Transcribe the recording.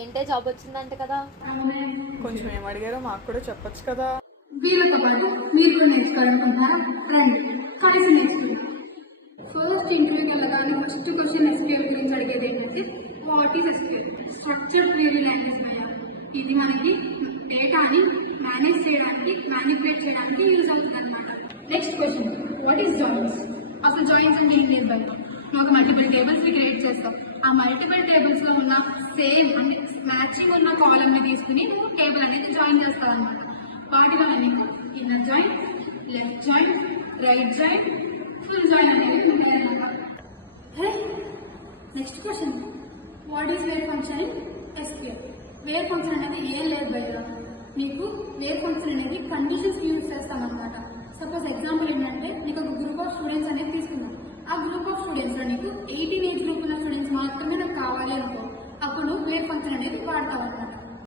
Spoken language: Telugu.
ఏంటే జాబ్ వచ్చిందంట కదా? కొంచెం ఏం అడిగారో మాకు కూడా చెప్పొచ్చు కదా. వీళ్ళతో పాటు మీరు కూడా నేర్చుకోవాలనుకుంటున్నారా? రండి కలిసి నేర్చుకుందాం. ఫస్ట్ ఇంటర్వ్యూకి వెళ్ళగానే ఫస్ట్ క్వశ్చన్ ఎస్క్యూఎల్ గురించి అడిగేది ఏంటంటే what is SQL? Structured query language madam. ఇది మనకి డేటాని మేనేజ్ చేయడానికి మ్యానిపులేట్ చేయడానికి యూజ్ అవుతుంది అనమాట. Next question what is joins? అసలు జాయిన్స్ అంటే ఏం లేదు బయట. నువ్వు ఒక మల్టిపుల్ టేబుల్స్ ని క్రియేట్ చేస్తావు. ఆ మల్టిపుల్ టేబుల్స్ లో ఉన్న సేమ్ అంటే మ్యాచింగ్ ఉన్న కాలమ్ ని తీసుకుని నువ్వు టేబుల్ అనేది జాయిన్ చేస్తావు అనమాట. వాటిలో అన్ని inner join, left join, right join, full join అనేవి ఉంటాయన్నమాట. Next question what is where function in SQL? Where function అనేది ఏం లేదు బయట. మీకు వేర్ ఫంక్షన్ అనేది కండిషన్స్ యూజ్ చేస్తామన్నమాట. సపోజ్ ఎగ్జాంపుల్ ఏంటంటే నీకు ఒక గ్రూప్ ఆఫ్ స్టూడెంట్స్ అనేది తీసుకున్నాం. ఆ గ్రూప్ ఆఫ్ స్టూడెంట్స్ లో నీకు 18 ఏజ్ గ్రూప్ ఉన్న స్టూడెంట్స్ మాత్రమే నాకు కావాలి అనుకో, అప్పుడు నువ్వు వేర్ ఫంక్షన్ అనేది వాడతావు.